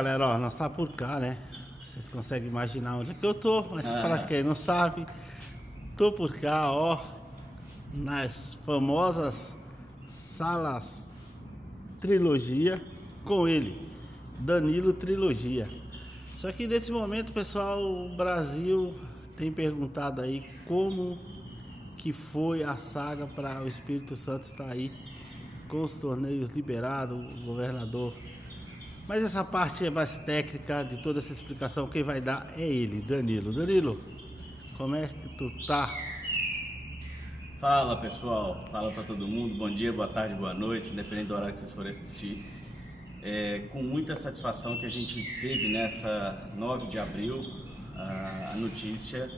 galera, ó, nós tá por cá, né? Vocês conseguem imaginar onde é que eu tô, mas para quem não sabe, tô por cá, ó, nas famosas salas Trilogia, com ele, Danilo Trilogia. Só que nesse momento, pessoal, o Brasil tem perguntado aí como que foi a saga para o Espírito Santo estar aí com os torneios liberados, o governador. Mas essa parte é mais técnica de toda essa explicação, quem vai dar é ele, Danilo. Danilo, como é que tu tá? Fala pessoal, fala para todo mundo, bom dia, boa tarde, boa noite, independente do horário que vocês forem assistir. Com muita satisfação que a gente teve nessa 9 de abril a notícia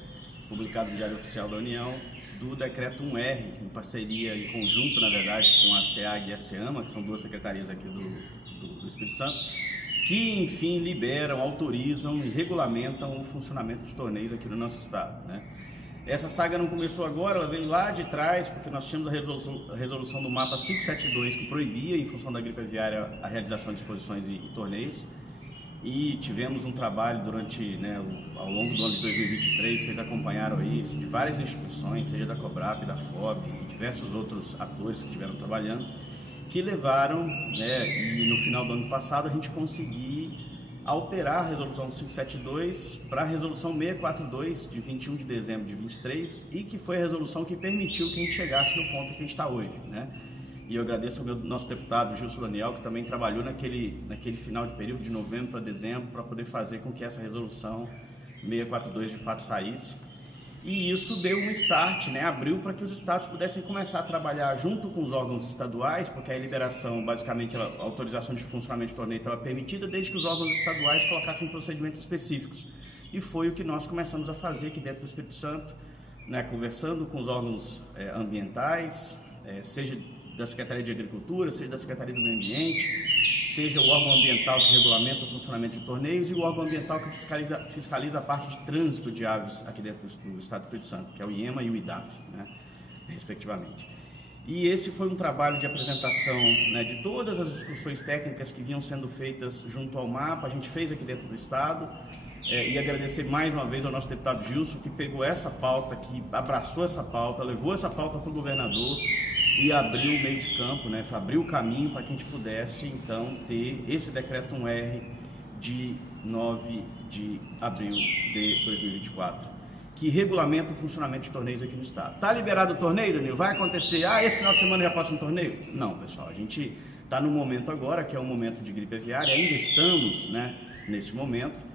publicada no Diário Oficial da União do Decreto 1R, em parceria, em conjunto, na verdade, com a SEAG e a SEAMA, que são duas secretarias aqui do Espírito Santo, que, enfim, liberam, autorizam e regulamentam o funcionamento dos torneios aqui no nosso estado, né? Essa saga não começou agora, ela veio lá de trás, porque nós tínhamos a resolução do mapa 572, que proibia, em função da gripe aviária, a realização de exposições e torneios. E tivemos um trabalho durante, ao longo do ano de 2023, vocês acompanharam isso, de várias instituições, seja da COBRAP, da FOB, e diversos outros atores que estiveram trabalhando, que levaram, e no final do ano passado a gente conseguiu alterar a resolução 572 para a resolução 642 de 21 de dezembro de 23, e que foi a resolução que permitiu que a gente chegasse no ponto que a gente está hoje, né? E eu agradeço ao nosso deputado Gilson Daniel, que também trabalhou naquele final de período de novembro para dezembro para poder fazer com que essa resolução 642 de fato saísse. E isso deu um start, abriu para que os estados pudessem começar a trabalhar junto com os órgãos estaduais, porque a liberação, basicamente a autorização de funcionamento de torneio estava permitida, desde que os órgãos estaduais colocassem procedimentos específicos. E foi o que nós começamos a fazer aqui dentro do Espírito Santo, conversando com os órgãos ambientais, seja da Secretaria de Agricultura, seja da Secretaria do Meio Ambiente, seja o órgão ambiental que regulamenta o funcionamento de torneios e o órgão ambiental que fiscaliza a parte de trânsito de aves aqui dentro do Estado do Espírito Santo, que é o IEMA e o IDAF, respectivamente. E esse foi um trabalho de apresentação de todas as discussões técnicas que vinham sendo feitas junto ao mapa, a gente fez aqui dentro do Estado, e agradecer mais uma vez ao nosso deputado Gilson, que pegou essa pauta, que abraçou essa pauta, levou essa pauta para o governador, e abriu o meio de campo, abriu o caminho para que a gente pudesse, então, ter esse decreto 1R de 9 de abril de 2024, que regulamenta o funcionamento de torneios aqui no estado. Está liberado o torneio, Danilo? Vai acontecer? Esse final de semana já passa um torneio? Não, pessoal, a gente está no momento agora, que é um momento de gripe aviária, ainda estamos, nesse momento.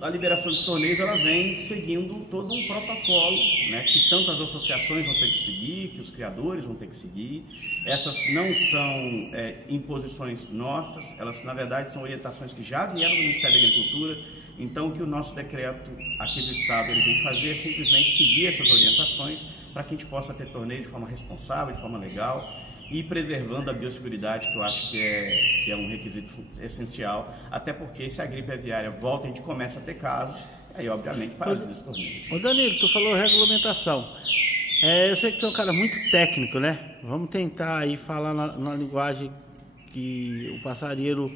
A liberação dos torneios ela vem seguindo todo um protocolo, que tanto as associações vão ter que seguir, que os criadores vão ter que seguir. Essas não são imposições nossas, elas na verdade são orientações que já vieram do Ministério da Agricultura. Então o que o nosso decreto aqui do estado ele vem fazer é simplesmente seguir essas orientações para que a gente possa ter torneio de forma responsável, de forma legal, e preservando a biosseguridade, que eu acho que é um requisito essencial, até porque se a gripe aviária volta, a gente começa a ter casos, aí obviamente paralisa esse torneio. Ô Danilo, tu falou regulamentação, eu sei que tu é um cara muito técnico, Vamos tentar aí falar na linguagem que o passarinheiro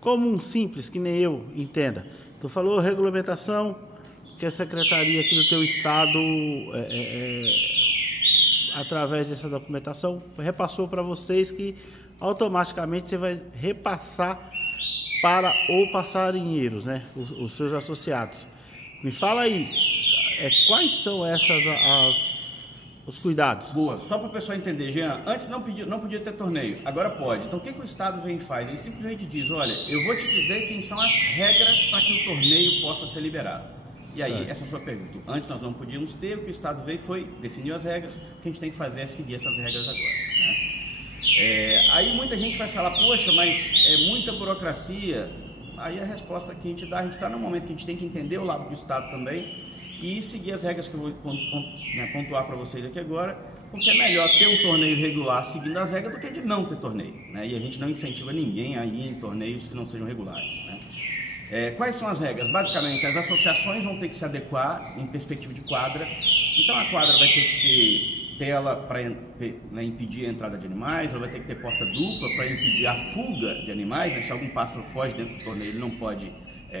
comum, simples, que nem eu, entenda. Tu falou regulamentação, que a secretaria aqui do teu estado através dessa documentação, repassou para vocês, que automaticamente você vai repassar para o passarinheiros, os seus associados. Me fala aí, quais são os cuidados? Boa, só para o pessoal entender, Jean, antes não podia ter torneio, agora pode. Então o que o Estado vem e faz? Ele simplesmente diz, olha, eu vou te dizer quem são as regras para que o torneio possa ser liberado. E aí, essa é a sua pergunta. Antes nós não podíamos ter, o que o Estado veio foi, definiu as regras, o que a gente tem que fazer é seguir essas regras agora. Aí muita gente vai falar, poxa, mas é muita burocracia. Aí a resposta que a gente dá, a gente está no momento que a gente tem que entender o lado do Estado também e seguir as regras que eu vou pontuar para vocês aqui agora, porque é melhor ter um torneio regular seguindo as regras do que de não ter torneio, E a gente não incentiva ninguém a ir em torneios que não sejam regulares, Quais são as regras? Basicamente, as associações vão ter que se adequar em perspectiva de quadra. Então a quadra vai ter que ter tela para impedir a entrada de animais, ela vai ter que ter porta dupla para impedir a fuga de animais, né? Se algum pássaro foge dentro do torneio, ele não pode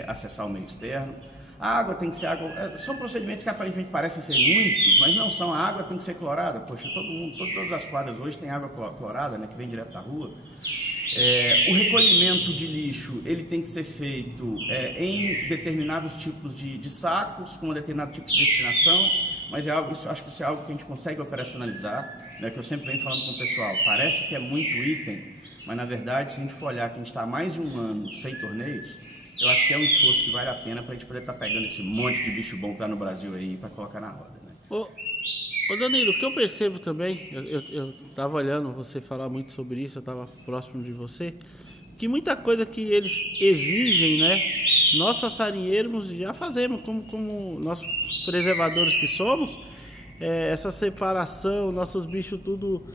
acessar o meio externo. A água tem que ser água, são procedimentos que aparentemente parecem ser muitos, mas não são. A água tem que ser clorada. Poxa, todas as quadras hoje tem água clorada, né, que vem direto da rua. O recolhimento de lixo, ele tem que ser feito em determinados tipos de sacos, com um determinado tipo de destinação, mas acho que isso é algo que a gente consegue operacionalizar, né, que eu sempre venho falando com o pessoal. Parece que é muito item, mas na verdade, se a gente for olhar que a gente está há mais de um ano sem torneios, eu acho que é um esforço que vale a pena para a gente poder estar pegando esse monte de bicho bom que tá no Brasil aí para colocar na roda, né? Ô Danilo, o que eu percebo também, eu estava olhando você falar muito sobre isso, eu estava próximo de você, que muita coisa que eles exigem, né? Nós passarinheiros já fazemos, como nós preservadores que somos, essa separação, nossos bichos tudo...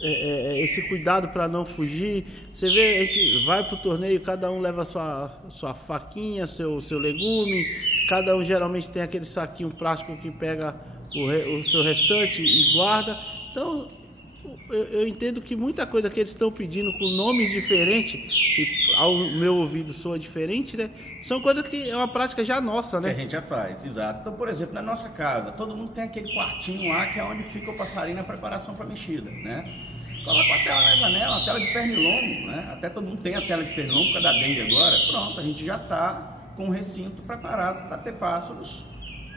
esse cuidado para não fugir. Você vê, a gente vai para o torneio, cada um leva sua faquinha, seu legume, cada um geralmente tem aquele saquinho plástico que pega o seu restante e guarda. Então eu entendo que muita coisa que eles estão pedindo com nomes diferentes, que ao meu ouvido soa diferente, né? São coisas que é uma prática já nossa, né? Que a gente já faz, exato. Então, por exemplo, na nossa casa, todo mundo tem aquele quartinho lá que é onde fica o passarinho na preparação para mexida, né? Coloca a tela na janela, a tela de pernilongo, né? Até todo mundo tem a tela de pernilongo por causa da dengue agora. Pronto, a gente já está com o recinto preparado para ter pássaros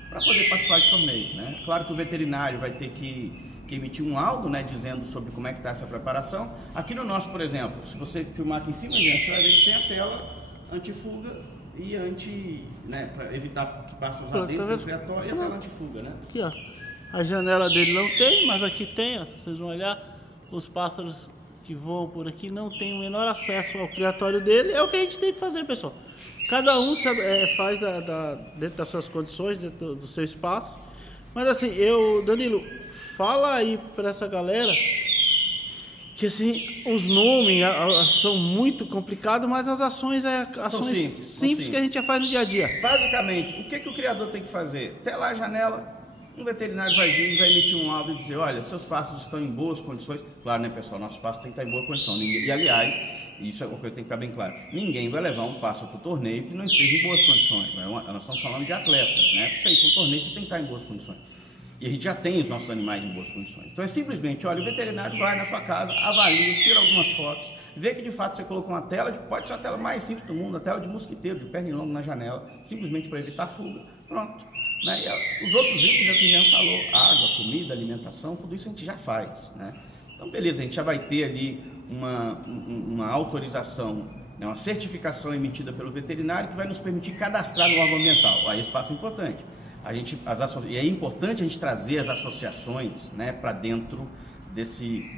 para poder participar de torneio, né? Claro que o veterinário vai ter que emitir um laudo, né, dizendo sobre como é que está essa preparação. Aqui no nosso, por exemplo, se você filmar aqui em cima, você vai ver que tem a tela antifuga e né, para evitar que pássaros lá dentro do criatório, e a tela antifuga, né? Aqui, ó, a janela dele não tem, mas aqui tem, ó, se vocês vão olhar. Os pássaros que voam por aqui não têm o menor acesso ao criatório dele. É o que a gente tem que fazer, pessoal. Cada um faz dentro das suas condições, dentro do seu espaço. Mas assim, Danilo, fala aí para essa galera que assim, os nomes são muito complicados, mas as ações ações simples que a gente já faz no dia a dia. Basicamente, o que o criador tem que fazer? Telar a janela. Um veterinário vai vir e vai emitir um laudo e dizer, olha, seus pássaros estão em boas condições. Claro, né, pessoal, nosso pássaro tem que estar em boa condição. E, aliás, isso é uma coisa que tem que ficar bem claro. Ninguém vai levar um pássaro para o torneio que não esteja em boas condições. Nós estamos falando de atletas, né? Para ir para o torneio, você tem que estar em boas condições. E a gente já tem os nossos animais em boas condições. Então é simplesmente, olha, o veterinário vai na sua casa, avalia, tira algumas fotos, vê que de fato você colocou uma tela, pode ser a tela mais simples do mundo, a tela de mosquiteiro, de pernilongo na janela, simplesmente para evitar fuga. Pronto. Né? E os outros itens, é o que o Jean falou, água, comida, alimentação, tudo isso a gente já faz, né? Então beleza, a gente já vai ter ali uma autorização, né, uma certificação emitida pelo veterinário que vai nos permitir cadastrar no órgão ambiental. Aí esse passo é importante. E é importante a gente trazer as associações, né, para dentro desse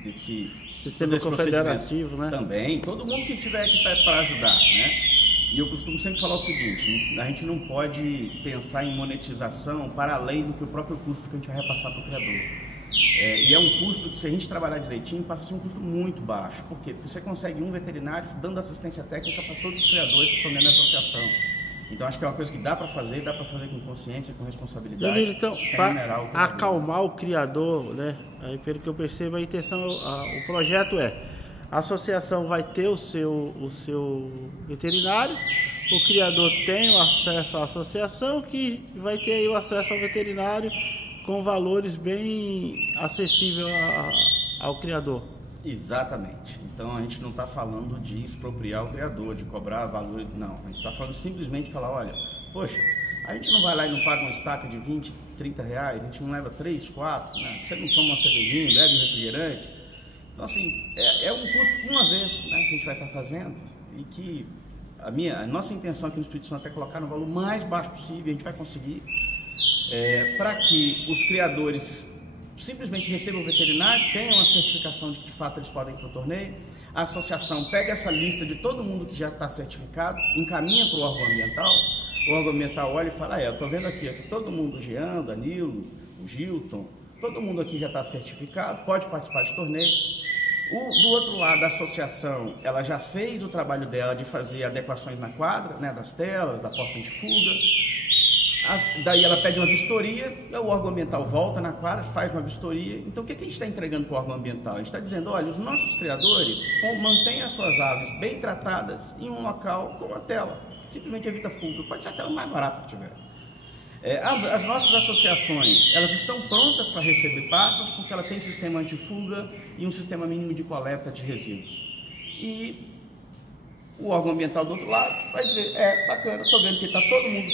sistema confederativo, né? Também, todo mundo que tiver aqui para ajudar, né? E eu costumo sempre falar o seguinte, a gente não pode pensar em monetização para além do que o próprio custo que a gente vai repassar para o criador. E é um custo que, se a gente trabalhar direitinho, passa a ser um custo muito baixo. Por quê? Porque você consegue um veterinário dando assistência técnica para todos os criadores que estão dentro da associação. Então acho que é uma coisa que dá para fazer com consciência, com responsabilidade. Danilo, então, para acalmar o criador, né? Aí, pelo que eu percebo, a intenção, o projeto a associação vai ter o seu veterinário, o criador tem o acesso à associação, que vai ter aí o acesso ao veterinário com valores bem acessíveis ao criador. Exatamente. Então a gente não está falando de expropriar o criador, de cobrar valor, não. A gente está falando simplesmente de falar, olha, poxa, a gente não vai lá e não paga uma estaca de 20, 30 reais, a gente não leva 3, 4, né? Você não toma uma cervejinha, bebe um refrigerante. Então assim, é um custo uma vez, né, que a gente vai estar fazendo, e que a nossa intenção aqui no Espírito Santo é colocar no valor mais baixo possível, a gente vai conseguir, para que os criadores simplesmente recebam o veterinário, tenham a certificação de que de fato eles podem ir para o torneio, a associação pega essa lista de todo mundo que já está certificado, encaminha para o órgão ambiental, o órgão ambiental olha e fala, eu estou vendo aqui todo mundo, o Jean, o Danilo, o Gilton, todo mundo aqui já está certificado, pode participar de torneio. Do outro lado, a associação, ela já fez o trabalho dela de fazer adequações na quadra, né, das telas, da porta antifuga. Daí ela pede uma vistoria, o órgão ambiental volta na quadra, faz uma vistoria. Então o que a gente está entregando para o órgão ambiental? A gente está dizendo, olha, os nossos criadores mantêm as suas aves bem tratadas em um local com a tela. Simplesmente evita fuga, pode ser a tela mais barata que tiver. As nossas associações, elas estão prontas para receber pássaros porque ela tem sistema antifuga e um sistema mínimo de coleta de resíduos. E o órgão ambiental do outro lado vai dizer, bacana, estou vendo que está todo mundo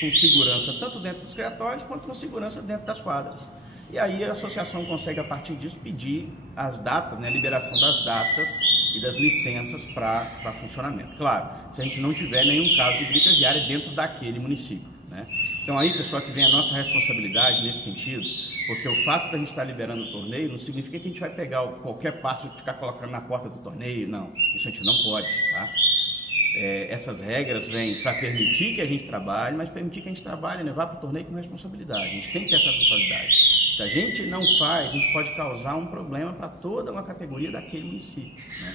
com segurança, tanto dentro dos criatórios quanto com segurança dentro das quadras. E aí a associação consegue, a partir disso, pedir as datas, né, a liberação das datas e das licenças para funcionamento. Claro, se a gente não tiver nenhum caso de gripe aviária dentro daquele município, né? Então aí, pessoal, que vem a nossa responsabilidade nesse sentido, porque o fato da gente estar liberando o torneio não significa que a gente vai pegar qualquer pássaro e ficar colocando na porta do torneio, não. Isso a gente não pode, tá? Essas regras vêm para permitir que a gente trabalhe, mas permitir que a gente trabalhe e levar para o torneio com responsabilidade. A gente tem que ter essa responsabilidade. Se a gente não faz, a gente pode causar um problema para toda uma categoria daquele município, né?